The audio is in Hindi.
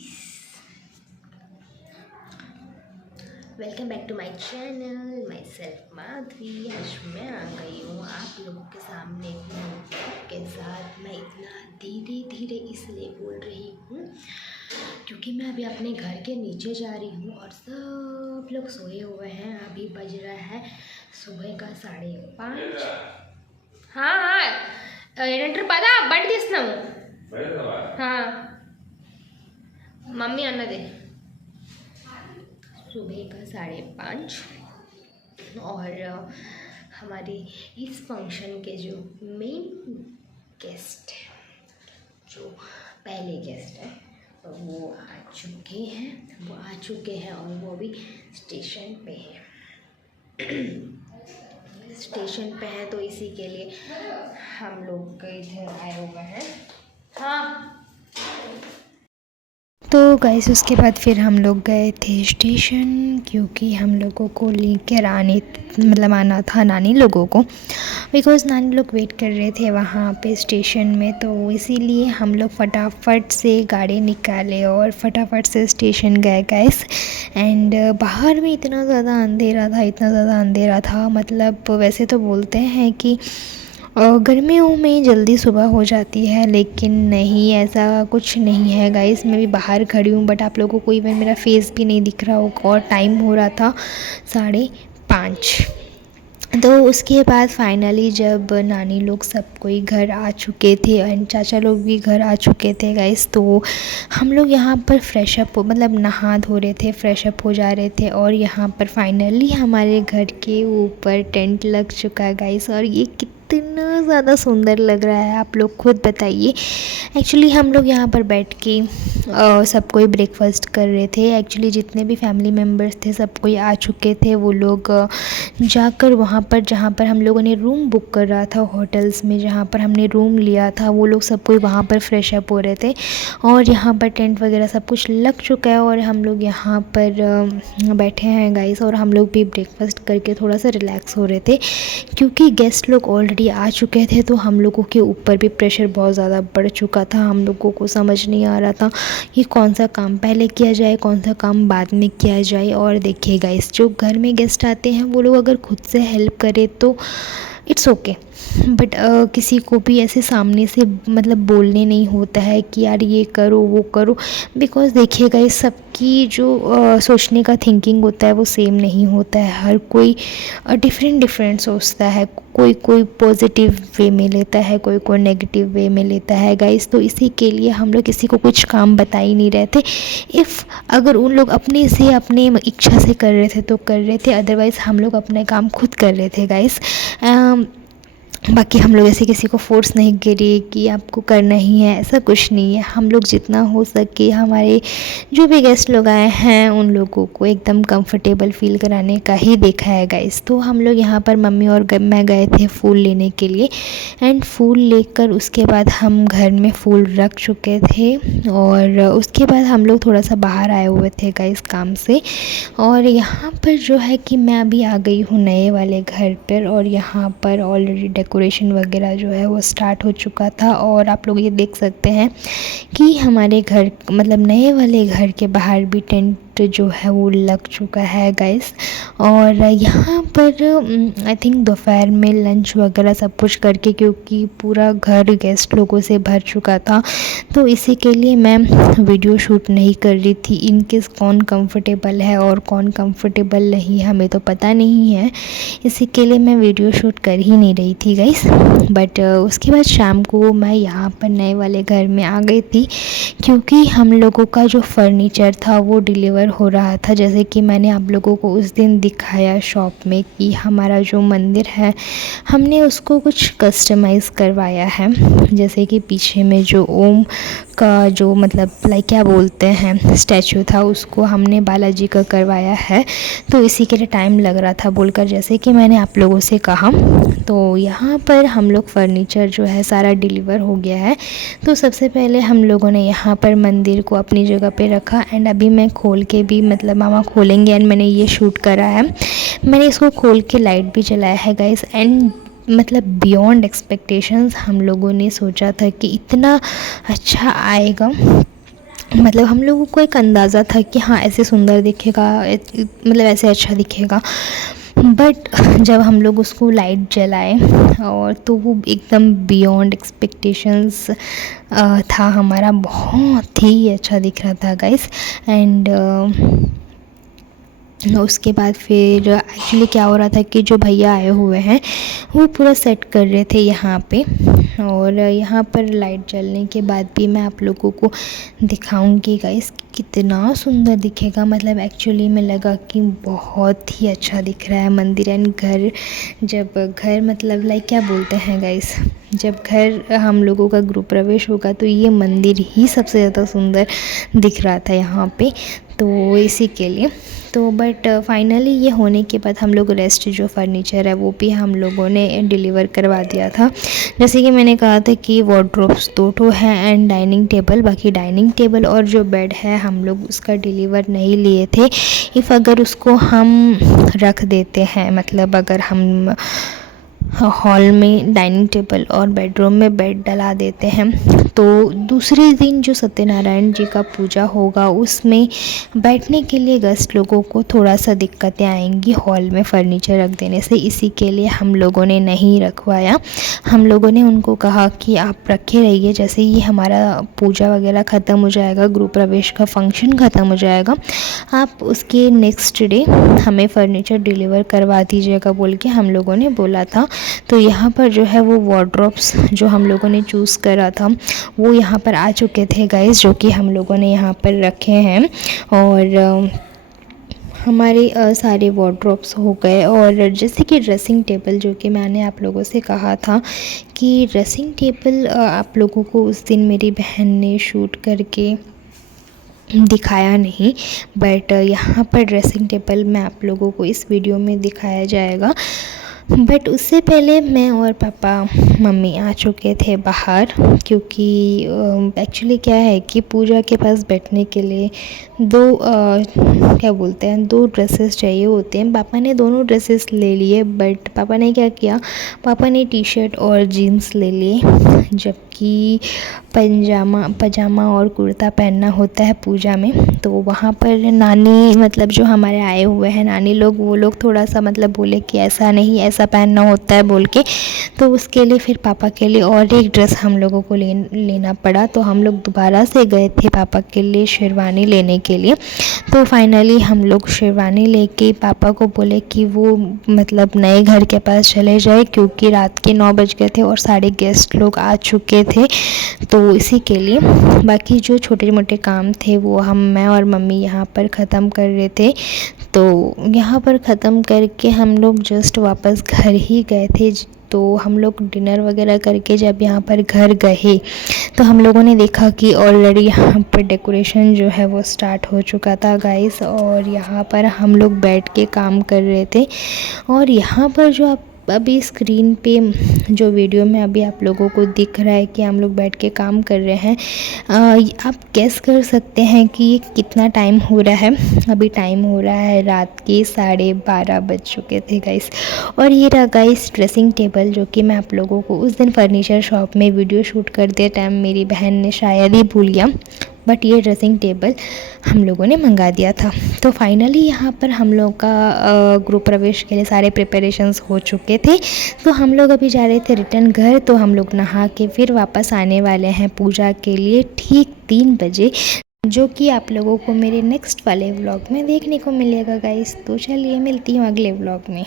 Guys, welcome back to my channel. Myself Madhavi. आज मैं आ गई हूँ आप लोगों के सामने के साथ। मैं इतना धीरे धीरे इसलिए बोल रही हूँ क्योंकि मैं अभी अपने घर के नीचे जा रही हूँ और सब लोग सोए हुए हैं। अभी बज रहा है सुबह का 5:30। हाँ हाँ एंटर पदा बंद తీస్తున్నాము। हाँ मम्मी अन्न दे। सुबह का 5:30 और हमारे इस फंक्शन के जो मेन गेस्ट हैं, जो पहले गेस्ट हैं, वो आ चुके हैं और वो भी स्टेशन पे हैं। स्टेशन पे है तो इसी के लिए हम लोग इधर आए हुए हैं। हाँ तो गाइस उसके बाद फिर हम लोग गए थे स्टेशन क्योंकि हम लोगों को लेकर आना था नानी लोगों को, बिकॉज़ नानी लोग वेट कर रहे थे वहाँ पे स्टेशन में। तो इसीलिए हम लोग फटाफट से गाड़ी निकाले और फटाफट से स्टेशन गए गाइस। एंड बाहर में इतना ज़्यादा अंधेरा था। मतलब वैसे तो बोलते हैं कि गर्मियों में जल्दी सुबह हो जाती है, लेकिन नहीं, ऐसा कुछ नहीं है गाइस। मैं भी बाहर खड़ी हूँ बट आप लोगों को इवन मेरा फेस भी नहीं दिख रहा होगा और टाइम हो रहा था 5:30। तो उसके बाद फाइनली जब नानी लोग सब कोई घर आ चुके थे एंड चाचा लोग भी घर आ चुके थे गाइस, तो हम लोग यहाँ पर फ्रेशअप मतलब नहा धो रहे थे, फ्रेशअप हो जा रहे थे। और यहाँ पर फाइनली हमारे घर के ऊपर टेंट लग चुका है गाइस, और ये कितना ज़्यादा सुंदर लग रहा है आप लोग खुद बताइए। एक्चुअली हम लोग यहाँ पर बैठ के सब कोई ब्रेकफास्ट कर रहे थे। एक्चुअली जितने भी फैमिली मेम्बर्स थे सब कोई आ चुके थे। वो लोग जाकर वहाँ पर जहाँ पर हम लोगों ने रूम बुक कर रहा था होटल्स में, जहाँ पर हमने रूम लिया था, वो लोग सब कोई वहाँ पर फ्रेश अप हो रहे थे। और यहाँ पर टेंट वगैरह सब कुछ लग चुका है और हम लोग यहाँ पर बैठे हैं गाइस। और हम लोग भी ब्रेकफास्ट करके थोड़ा सा रिलैक्स हो रहे थे क्योंकि गेस्ट लोग ऑलरेडी आ चुके थे। तो हम लोगों के ऊपर भी प्रेशर बहुत ज़्यादा बढ़ चुका था। हम लोगों को समझ नहीं आ रहा था कि कौन सा काम पहले किया जाए, कौन सा काम बाद में किया जाए। और देखिए गाइस, जो घर में गेस्ट आते हैं वो लोग अगर खुद से हेल्प करे तो इट्स ओके, बट किसी को भी ऐसे सामने से मतलब बोलने नहीं होता है कि यार ये करो वो करो। बिकॉज़ देखिएगा इस सबकी जो सोचने का थिंकिंग होता है वो सेम नहीं होता है। हर कोई डिफरेंट सोचता है। कोई पॉजिटिव वे में लेता है, कोई नेगेटिव वे में लेता है गाइस। तो इसी के लिए हम लोग किसी को कुछ काम बता ही नहीं रहे थे। अगर उन लोग अपने से अपने इच्छा से कर रहे थे तो कर रहे थे, अदरवाइज़ हम लोग अपने काम खुद कर रहे थे गाइस। बाकी हम लोग ऐसे किसी को फोर्स नहीं करिए कि आपको करना ही है, ऐसा कुछ नहीं है। हम लोग जितना हो सके हमारे जो भी गेस्ट लोग आए हैं उन लोगों को एकदम कंफर्टेबल फील कराने का ही देखा है गाइस। तो हम लोग यहाँ पर मम्मी और मैं गए थे फूल लेने के लिए, एंड फूल लेकर उसके बाद हम घर में फूल रख चुके थे। और उसके बाद हम लोग थोड़ा सा बाहर आए हुए थे गाइस काम से। और यहाँ पर जो है कि मैं अभी आ गई हूँ नए वाले घर पर, और यहाँ पर ऑलरेडी डेकोरेशन वगैरह जो है वो स्टार्ट हो चुका था। और आप लोग ये देख सकते हैं कि हमारे घर मतलब नए वाले घर के बाहर भी टेंट जो है वो लग चुका है गाइस। और यहाँ पर आई थिंक दोपहर में लंच वगैरह सब कुछ करके, क्योंकि पूरा घर गेस्ट लोगों से भर चुका था, तो इसी के लिए मैं वीडियो शूट नहीं कर रही थी। इनकेस कौन कंफर्टेबल है और कौन कंफर्टेबल नहीं हमें तो पता नहीं है, इसी के लिए मैं वीडियो शूट कर ही नहीं रही थी गाइस। बट उसके बाद शाम को मैं यहाँ पर नए वाले घर में आ गई थी क्योंकि हम लोगों का जो फर्नीचर था वो डिलीवर हो रहा था। जैसे कि मैंने आप लोगों को उस दिन दिखाया शॉप में कि हमारा जो मंदिर है हमने उसको कुछ कस्टमाइज़ करवाया है। जैसे कि पीछे में जो ओम का जो मतलब लाइक क्या बोलते हैं स्टैचू था, उसको हमने बालाजी का करवाया है। तो इसी के लिए टाइम लग रहा था बोलकर, जैसे कि मैंने आप लोगों से कहा। तो यहाँ पर हम लोग फर्नीचर जो है सारा डिलीवर हो गया है। तो सबसे पहले हम लोगों ने यहाँ पर मंदिर को अपनी जगह पे रखा, एंड अभी मैं खोल के भी मतलब मामा खोलेंगे एंड मैंने ये शूट करा है। मैंने इसको खोल के लाइट भी जलाया है गाइस। एंड मतलब बियॉन्ड एक्सपेक्टेशंस हम लोगों ने सोचा था कि इतना अच्छा आएगा, मतलब हम लोगों को एक अंदाज़ा था कि हाँ ऐसे सुंदर दिखेगा, मतलब ऐसे अच्छा दिखेगा। बट जब हम लोग उसको लाइट जलाए और तो वो एकदम बियॉन्ड एक्सपेक्टेशंस था हमारा, बहुत ही अच्छा दिख रहा था गाइस। एंड उसके बाद फिर एक्चुअली क्या हो रहा था कि जो भैया आए हुए हैं वो पूरा सेट कर रहे थे यहाँ पे, और यहाँ पर लाइट जलने के बाद भी मैं आप लोगों को दिखाऊंगी गाइस कितना सुंदर दिखेगा। मतलब एक्चुअली में लगा कि बहुत ही अच्छा दिख रहा है मंदिर एंड घर। जब घर मतलब लाइक क्या बोलते हैं गाइस, जब घर हम लोगों का गृह प्रवेश होगा तो ये मंदिर ही सबसे ज़्यादा सुंदर दिख रहा था यहाँ पे, तो इसी के लिए। तो बट फाइनली ये होने के बाद हम लोग रेस्ट जो फर्नीचर है वो भी हम लोगों ने डिलीवर करवा दिया था। जैसे कि मैंने कहा था कि वार्डरोब्स 2 हैं एंड डाइनिंग टेबल, बाकी डाइनिंग टेबल और जो बेड है हम लोग उसका डिलीवर नहीं लिए थे। इफ़ अगर उसको हम रख देते हैं, मतलब अगर हम हॉल में डाइनिंग टेबल और बेडरूम में बेड डला देते हैं, तो दूसरे दिन जो सत्यनारायण जी का पूजा होगा उसमें बैठने के लिए गेस्ट लोगों को थोड़ा सा दिक्कतें आएंगी हॉल में फर्नीचर रख देने से। इसी के लिए हम लोगों ने नहीं रखवाया। हम लोगों ने उनको कहा कि आप रखे रहिए, जैसे ही हमारा पूजा वगैरह ख़त्म हो जाएगा, गृह प्रवेश का फंक्शन ख़त्म हो जाएगा, आप उसके नेक्स्ट डे हमें फ़र्नीचर डिलीवर करवा दीजिएगा बोल के हम लोगों ने बोला था। तो यहाँ पर जो है वो वार्डरोब्स जो हम लोगों ने चूज़ करा था वो यहाँ पर आ चुके थे गाइस, जो कि हम लोगों ने यहाँ पर रखे हैं। और हमारे सारे वार्डरोब्स हो गए। और जैसे कि ड्रेसिंग टेबल, जो कि मैंने आप लोगों से कहा था कि ड्रेसिंग टेबल आप लोगों को उस दिन मेरी बहन ने शूट करके दिखाया नहीं, बट यहाँ पर ड्रेसिंग टेबल मैं आप लोगों को इस वीडियो में दिखाया जाएगा। बट उससे पहले मैं और पापा मम्मी आ चुके थे बाहर, क्योंकि एक्चुअली क्या है कि पूजा के पास बैठने के लिए क्या बोलते हैं, 2 ड्रेसेस चाहिए होते हैं। पापा ने दोनों ड्रेसेस ले लिए, बट पापा ने क्या किया, पापा ने टी शर्ट और जीन्स ले लिए, जबकि पजामा और कुर्ता पहनना होता है पूजा में। तो वहाँ पर नानी, मतलब जो हमारे आए हुए हैं नानी लोग, वो लोग थोड़ा सा मतलब बोले कि ऐसा नहीं, ऐसा पहनना होता है बोल के। तो उसके लिए फिर पापा के लिए और एक ड्रेस हम लोगों को लेना पड़ा। तो हम लोग दोबारा से गए थे पापा के लिए शेरवानी लेने के लिए। तो फाइनली हम लोग शेरवानी लेके पापा को बोले कि वो मतलब नए घर के पास चले जाए, क्योंकि रात के 9 बज गए थे और सारे गेस्ट लोग आ चुके थे। तो इसी के लिए बाकी जो छोटे मोटे काम थे वो मैं और मम्मी यहाँ पर ख़त्म कर रहे थे। तो यहाँ पर ख़त्म करके हम लोग जस्ट वापस घर ही गए थे। तो हम लोग डिनर वगैरह करके जब यहाँ पर घर गए तो हम लोगों ने देखा कि ऑलरेडी यहाँ पर डेकोरेशन जो है वो स्टार्ट हो चुका था गाइस। और यहाँ पर हम लोग बैठ के काम कर रहे थे। और यहाँ पर जो आप अभी स्क्रीन पे जो वीडियो में अभी आप लोगों को दिख रहा है कि हम लोग बैठ के काम कर रहे हैं, आप गेस कर सकते हैं कि ये कितना टाइम हो रहा है। अभी टाइम हो रहा है रात के 12:30 बज चुके थे गाइस। और ये रहा गाइस ड्रेसिंग टेबल, जो कि मैं आप लोगों को उस दिन फर्नीचर शॉप में वीडियो शूट करते टाइम मेरी बहन ने शायद ही भूल गया, बट ये ड्रेसिंग टेबल हम लोगों ने मंगा दिया था। तो फाइनली यहाँ पर हम लोग का गृह प्रवेश के लिए सारे प्रिपरेशंस हो चुके थे। तो हम लोग अभी जा रहे थे रिटर्न घर। तो हम लोग नहा के फिर वापस आने वाले हैं पूजा के लिए ठीक 3 बजे, जो कि आप लोगों को मेरे नेक्स्ट वाले व्लॉग में देखने को मिलेगा गाइस। तो चलिए मिलती हूँ अगले व्लॉग में।